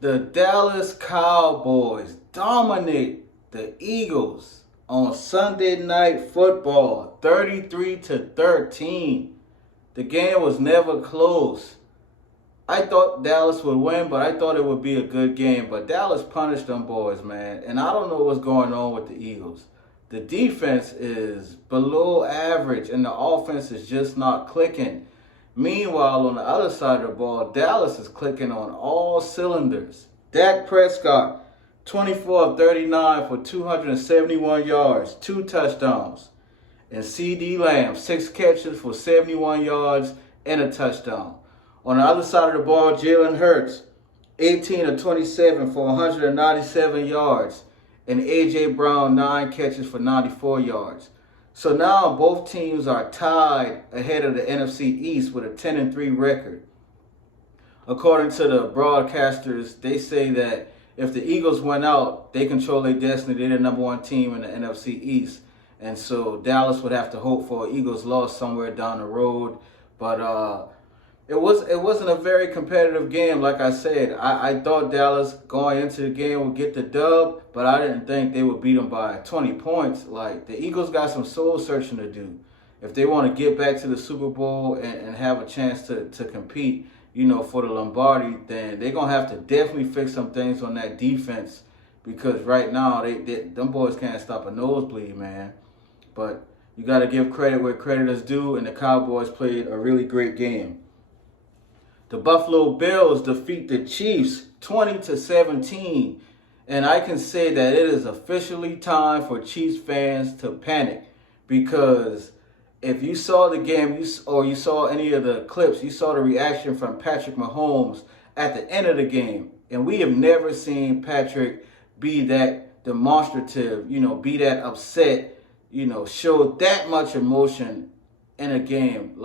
The Dallas Cowboys dominate the Eagles on Sunday Night Football 33-13. The game was never close. I thought Dallas would win, but I thought it would be a good game. But Dallas punished them boys, man. And I don't know what's going on with the Eagles. The defense is below average, and the offense is just not clicking. Meanwhile, on the other side of the ball, Dallas is clicking on all cylinders. Dak Prescott, 24 of 39 for 271 yards, 2 touchdowns. And C.D. Lamb, 6 catches for 71 yards and a touchdown. On the other side of the ball, Jalen Hurts, 18 of 27 for 197 yards. And A.J. Brown, 9 catches for 94 yards. So now both teams are tied ahead of the NFC East with a 10-3 record. According to the broadcasters, they say that if the Eagles win out, they control their destiny. They're the number one team in the NFC East. And so Dallas would have to hope for an Eagles loss somewhere down the road. But it wasn't a very competitive game, like I said. I thought Dallas going into the game would get the dub, but I didn't think they would beat them by 20 points. Like, the Eagles got some soul searching to do. If they want to get back to the Super Bowl and have a chance to compete, for the Lombardi, then they're going to have to definitely fix some things on that defense, because right now, them boys can't stop a nosebleed, man. But you got to give credit where credit is due, and the Cowboys played a really great game. The Buffalo Bills defeat the Chiefs 20-17. And I can say that it is officially time for Chiefs fans to panic, because if you saw the game or you saw any of the clips, you saw the reaction from Patrick Mahomes at the end of the game. And we have never seen Patrick be that demonstrative, be that upset, show that much emotion in a game.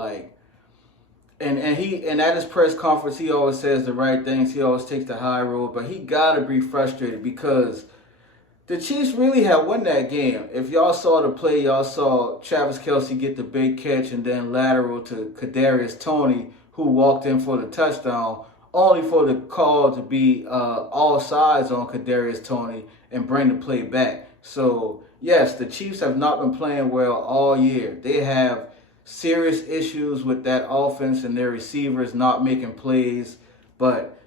And at his press conference, he always says the right things. He always takes the high road, but he gotta be frustrated because the Chiefs really have won that game. If y'all saw the play, y'all saw Travis Kelce get the big catch and then lateral to Kadarius Toney, who walked in for the touchdown, only for the call to be all sides on Kadarius Toney and bring the play back. So yes, the Chiefs have not been playing well all year. They have serious issues with that offense and their receivers not making plays. But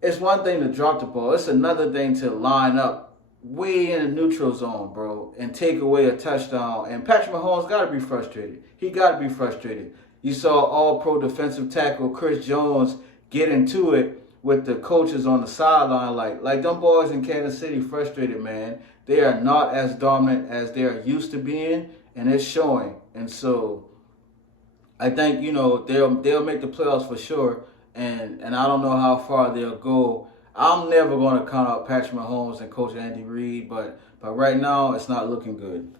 it's one thing to drop the ball. It's another thing to line up way in the neutral zone, bro, and take away a touchdown. And Patrick Mahomes got to be frustrated. He got to be frustrated. You saw all-pro defensive tackle Chris Jones get into it with the coaches on the sideline. Like them boys in Kansas City frustrated, man. They are not as dominant as they are used to being, and it's showing. And so I think, they'll make the playoffs for sure, and I don't know how far they'll go. I'm never going to count out Patrick Mahomes and Coach Andy Reid, but right now it's not looking good.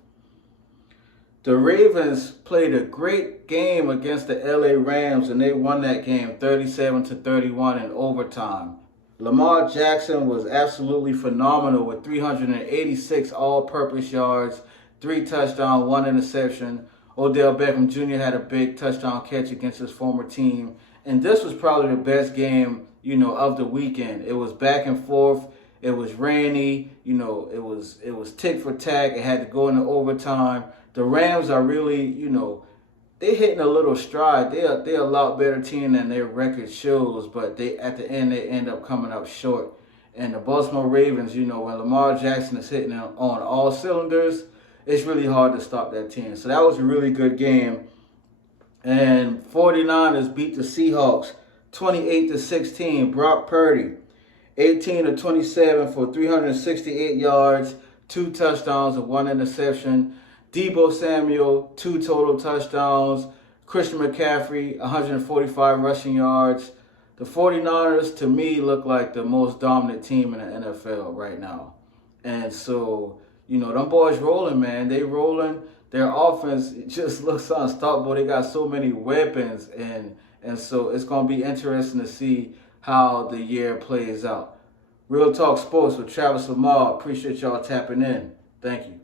The Ravens played a great game against the LA Rams, and they won that game 37-31 in overtime. Lamar Jackson was absolutely phenomenal with 386 all-purpose yards, 3 touchdowns, 1 interception. Odell Beckham Jr. had a big touchdown catch against his former team. And this was probably the best game, of the weekend. It was back and forth. It was rainy. It was tick for tack. It had to go into overtime. The Rams are really, they're hitting a little stride. They're a lot better team than their record shows, but at the end they end up coming up short. And the Baltimore Ravens, when Lamar Jackson is hitting on all cylinders, it's really hard to stop that team. So that was a really good game. And 49ers beat the Seahawks 28-16. Brock Purdy, 18 of 27 for 368 yards, 2 touchdowns and 1 interception. Deebo Samuel, 2 total touchdowns. Christian McCaffrey, 145 rushing yards. The 49ers, to me, look like the most dominant team in the NFL right now. And so, them boys rolling, man. They rolling. Their offense just looks unstoppable. They got so many weapons, and so it's going to be interesting to see how the year plays out. Real Talk Sports with Travis Lamar. Appreciate y'all tapping in. Thank you.